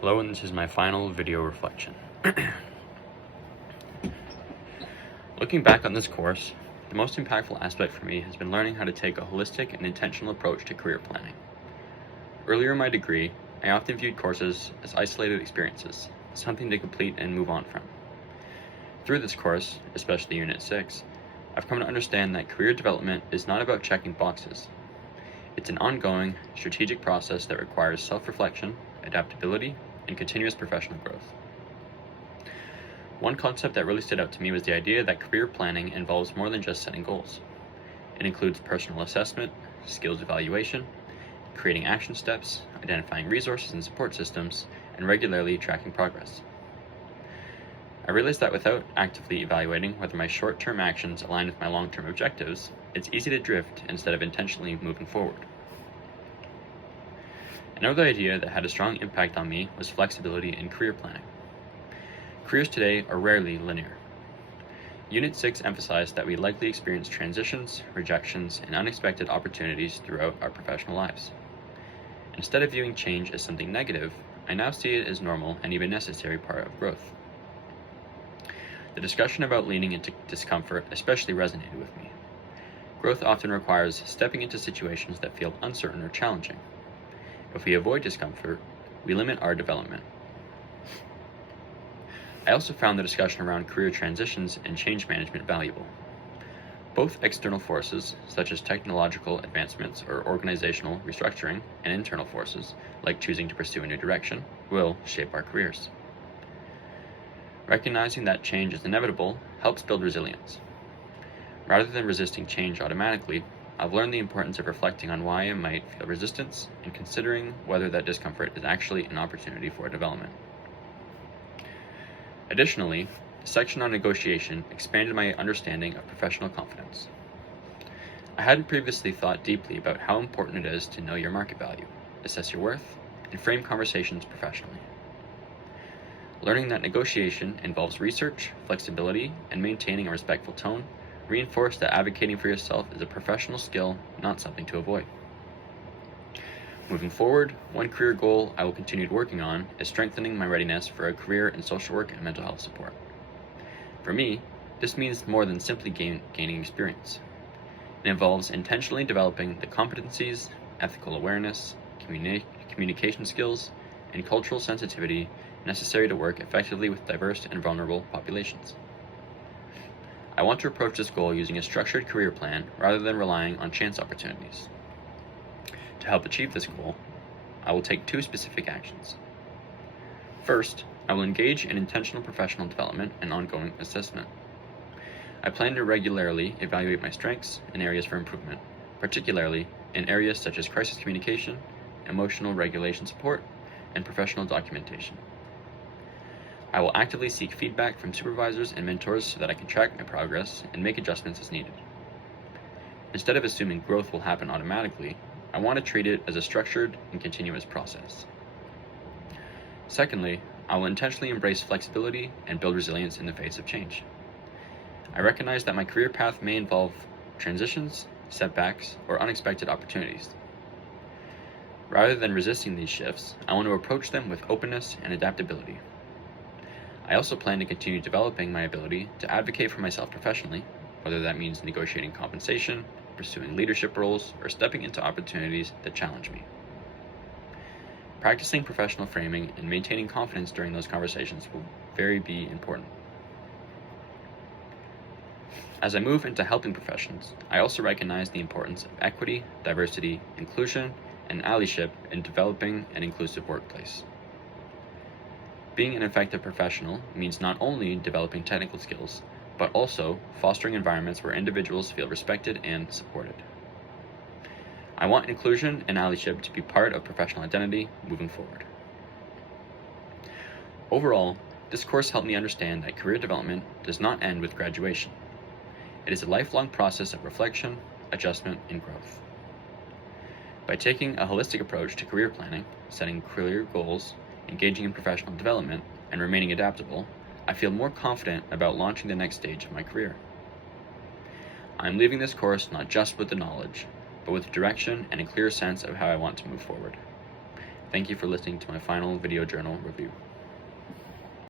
Hello, and this is my final video reflection. Looking back on this course, the most impactful aspect for me has been learning how to take a holistic and intentional approach to career planning. Earlier in my degree, I often viewed courses as isolated experiences, something to complete and move on from. Through this course, especially Unit 6, I've come to understand that career development is not about checking boxes. It's an ongoing, strategic process that requires self-reflection, adaptability, and continuous professional growth. One concept that really stood out to me was the idea that career planning involves more than just setting goals. It includes personal assessment, skills evaluation, creating action steps, identifying resources and support systems, and regularly tracking progress. I realized that without actively evaluating whether my short-term actions align with my long-term objectives, it's easy to drift instead of intentionally moving forward. Another idea that had a strong impact on me was flexibility in career planning. Careers today are rarely linear. Unit 6 emphasized that we likely experience transitions, rejections, and unexpected opportunities throughout our professional lives. Instead of viewing change as something negative, I now see it as normal and even necessary part of growth. The discussion about leaning into discomfort especially resonated with me. Growth often requires stepping into situations that feel uncertain or challenging. If we avoid discomfort, we limit our development. I also found the discussion around career transitions and change management valuable. Both external forces, such as technological advancements or organizational restructuring, and internal forces, like choosing to pursue a new direction, will shape our careers. Recognizing that change is inevitable helps build resilience. Rather than resisting change automatically, I've learned the importance of reflecting on why I might feel resistance and considering whether that discomfort is actually an opportunity for development. Additionally, the section on negotiation expanded my understanding of professional confidence. I hadn't previously thought deeply about how important it is to know your market value, assess your worth, and frame conversations professionally. Learning that negotiation involves research, flexibility, and maintaining a respectful tone reinforced that advocating for yourself is a professional skill, not something to avoid. Moving forward, one career goal I will continue working on is strengthening my readiness for a career in social work and mental health support. For me, this means more than simply gaining experience. It involves intentionally developing the competencies, ethical awareness, communication skills, and cultural sensitivity necessary to work effectively with diverse and vulnerable populations. I want to approach this goal using a structured career plan rather than relying on chance opportunities. To help achieve this goal, I will take two specific actions. First, I will engage in intentional professional development and ongoing assessment. I plan to regularly evaluate my strengths and areas for improvement, particularly in areas such as crisis communication, emotional regulation support, and professional documentation. I will actively seek feedback from supervisors and mentors so that I can track my progress and make adjustments as needed. Instead of assuming growth will happen automatically, I want to treat it as a structured and continuous process. Secondly, I will intentionally embrace flexibility and build resilience in the face of change. I recognize that my career path may involve transitions, setbacks, or unexpected opportunities. Rather than resisting these shifts, I want to approach them with openness and adaptability. I also plan to continue developing my ability to advocate for myself professionally, whether that means negotiating compensation, pursuing leadership roles, or stepping into opportunities that challenge me. Practicing professional framing and maintaining confidence during those conversations will be important. As I move into helping professions, I also recognize the importance of equity, diversity, inclusion, and allyship in developing an inclusive workplace. Being an effective professional means not only developing technical skills, but also fostering environments where individuals feel respected and supported. I want inclusion and allyship to be part of professional identity moving forward. Overall, this course helped me understand that career development does not end with graduation. It is a lifelong process of reflection, adjustment, and growth. By taking a holistic approach to career planning, setting career goals, engaging in professional development, and remaining adaptable, I feel more confident about launching the next stage of my career. I am leaving this course not just with the knowledge, but with direction and a clear sense of how I want to move forward. Thank you for listening to my final video journal review.